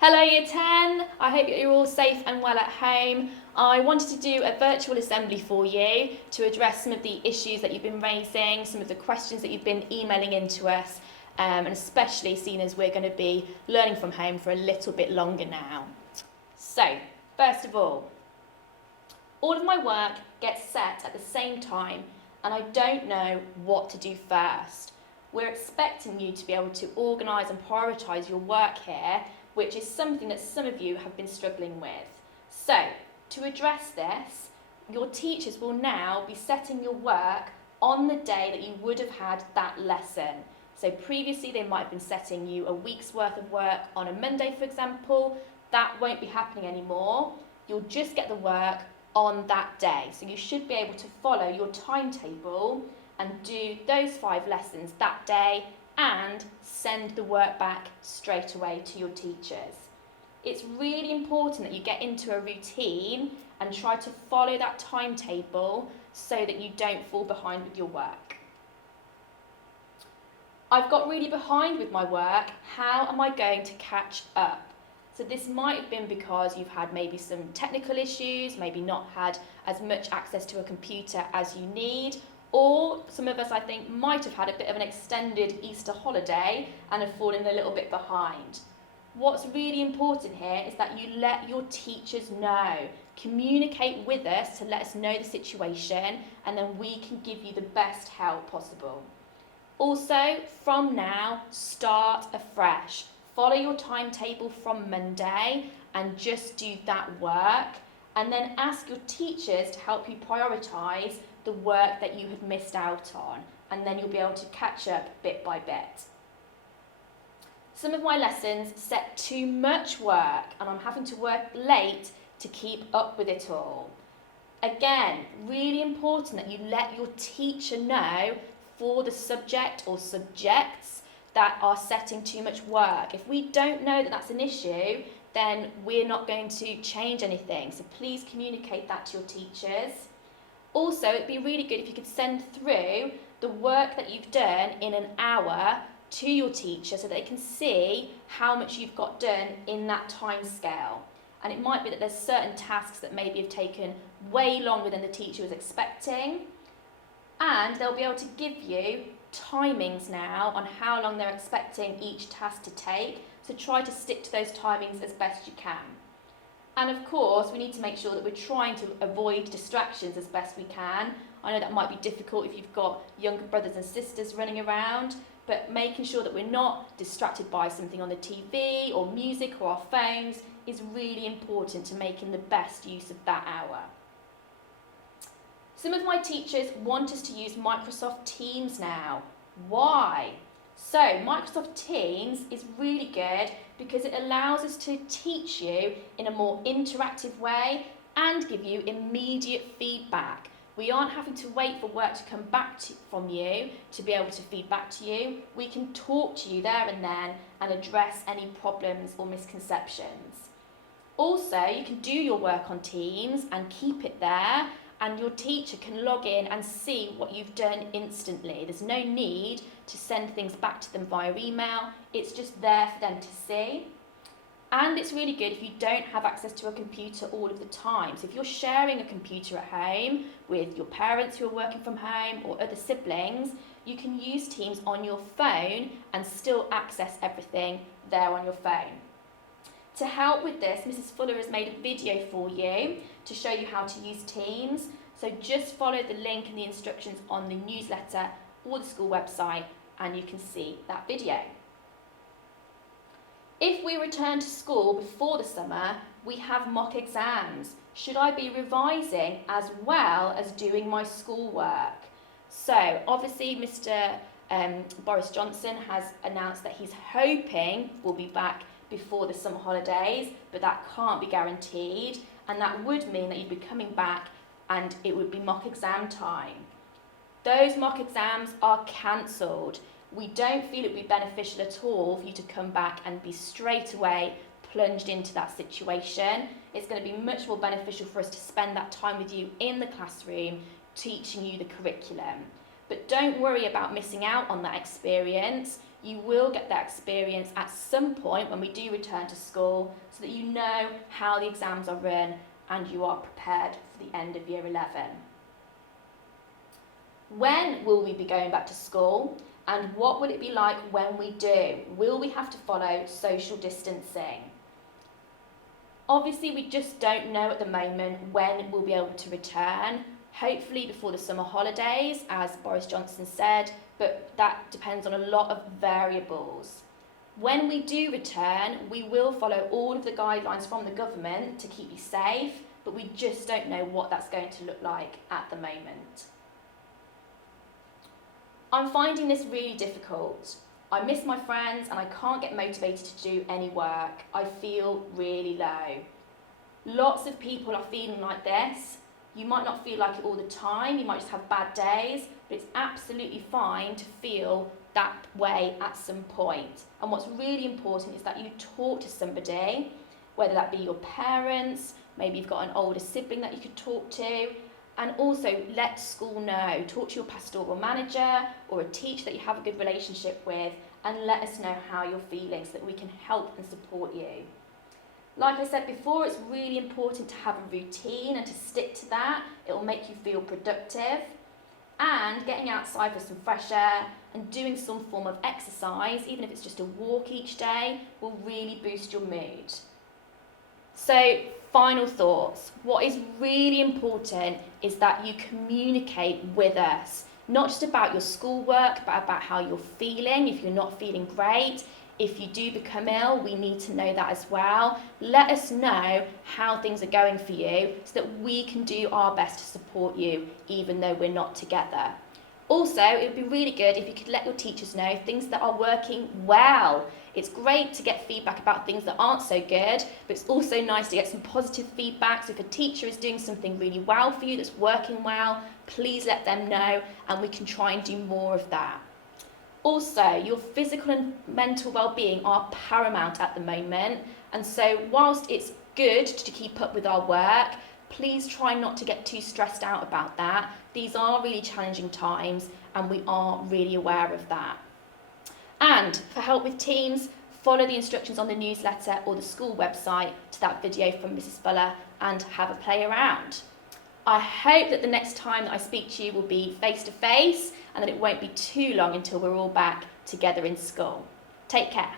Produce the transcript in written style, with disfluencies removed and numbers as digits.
Hello Year 10, I hope you're all safe and well at home. I wanted to do a virtual assembly for you to address some of the issues that you've been raising, some of the questions that you've been emailing into us, and especially seeing as we're going to be learning from home for a little bit longer now. So, first of all of my work gets set at the same time and I don't know what to do first. We're expecting you to be able to organise and prioritise your work here, which is something that some of you have been struggling with. So, to address this, your teachers will now be setting your work on the day that you would have had that lesson. So previously they might have been setting you a week's worth of work on a Monday, for example. That won't be happening anymore. You'll just get the work on that day. So you should be able to follow your timetable and do those 5 lessons that day and send the work back straight away to your teachers. It's really important that you get into a routine and try to follow that timetable so that you don't fall behind with your work. I've got really behind with my work. How am I going to catch up? So this might have been because you've had maybe some technical issues, maybe not had as much access to a computer as you need, or some of us, I think, might have had a bit of an extended Easter holiday and have fallen a little bit behind. What's really important here is that you let your teachers know. Communicate with us to let us know the situation, and then we can give you the best help possible. Also, from now, start afresh. Follow your timetable from Monday and just do that work, and then ask your teachers to help you prioritise the work that you had missed out on, and then you'll be able to catch up bit by bit. Some of my lessons set too much work and I'm having to work late to keep up with it all. Again, really important that you let your teacher know for the subject or subjects that are setting too much work. If we don't know that that's an issue, then we're not going to change anything. So please communicate that to your teachers. Also, it'd be really good if you could send through the work that you've done in an hour to your teacher so they can see how much you've got done in that time scale. And it might be that there's certain tasks that maybe have taken way longer than the teacher was expecting, and they'll be able to give you timings now on how long they're expecting each task to take, so try to stick to those timings as best you can. And of course, we need to make sure that we're trying to avoid distractions as best we can. I know that might be difficult if you've got younger brothers and sisters running around, but making sure that we're not distracted by something on the TV or music or our phones is really important to making the best use of that hour. Some of my teachers want us to use Microsoft Teams now. Why? So Microsoft Teams is really good because it allows us to teach you in a more interactive way and give you immediate feedback. We aren't having to wait for work to come back from you to be able to feed back to you. We can talk to you there and then and address any problems or misconceptions. Also, you can do your work on Teams and keep it there, and your teacher can log in and see what you've done instantly. There's no need to send things back to them via email. It's just there for them to see. And it's really good if you don't have access to a computer all of the time. So if you're sharing a computer at home with your parents who are working from home or other siblings, you can use Teams on your phone and still access everything there on your phone. To help with this, Mrs. Fuller has made a video for you to show you how to use Teams. So just follow the link and the instructions on the newsletter or the school website and you can see that video. If we return to school before the summer, we have mock exams. Should I be revising as well as doing my schoolwork? So obviously Mr. Boris Johnson has announced that he's hoping we'll be back before the summer holidays, but that can't be guaranteed, and that would mean that you'd be coming back and it would be mock exam time. Those mock exams are cancelled. We don't feel it would be beneficial at all for you to come back and be straight away plunged into that situation. It's going to be much more beneficial for us to spend that time with you in the classroom, teaching you the curriculum. But don't worry about missing out on that experience. you will get that experience at some point when we do return to school, so that you know how the exams are run and you are prepared for the end of year 11. When will we be going back to school, and what will it be like when we do? Will we have to follow social distancing? Obviously, we just don't know at the moment when we'll be able to return. Hopefully before the summer holidays, as Boris Johnson said, but that depends on a lot of variables. When we do return, we will follow all of the guidelines from the government to keep you safe, but we just don't know what that's going to look like at the moment. I'm finding this really difficult. I miss my friends and I can't get motivated to do any work. I feel really low. Lots of people are feeling like this. You might not feel like it all the time, you might just have bad days, but it's absolutely fine to feel that way at some point. And what's really important is that you talk to somebody, whether that be your parents, maybe you've got an older sibling that you could talk to, and also let school know. Talk to your pastoral manager or a teacher that you have a good relationship with, and let us know how you're feeling so that we can help and support you. Like I said before, it's really important to have a routine and to stick to that. It will make you feel productive. And getting outside for some fresh air and doing some form of exercise, even if it's just a walk each day, will really boost your mood. So, final thoughts. What is really important is that you communicate with us, not just about your schoolwork, but about how you're feeling. If you're not feeling great, if you do become ill, we need to know that as well. Let us know how things are going for you so that we can do our best to support you, even though we're not together. Also, it would be really good if you could let your teachers know things that are working well. It's great to get feedback about things that aren't so good, but it's also nice to get some positive feedback. So if a teacher is doing something really well for you, that's working well, please let them know, and we can try and do more of that. Also, your physical and mental well-being are paramount at the moment, and so whilst it's good to keep up with our work, please try not to get too stressed out about that. These are really challenging times, and we are really aware of that. And for help with Teams, follow the instructions on the newsletter or the school website to that video from Mrs. Fuller and have a play around. I hope that the next time that I speak to you will be face to face and that it won't be too long until we're all back together in school. Take care.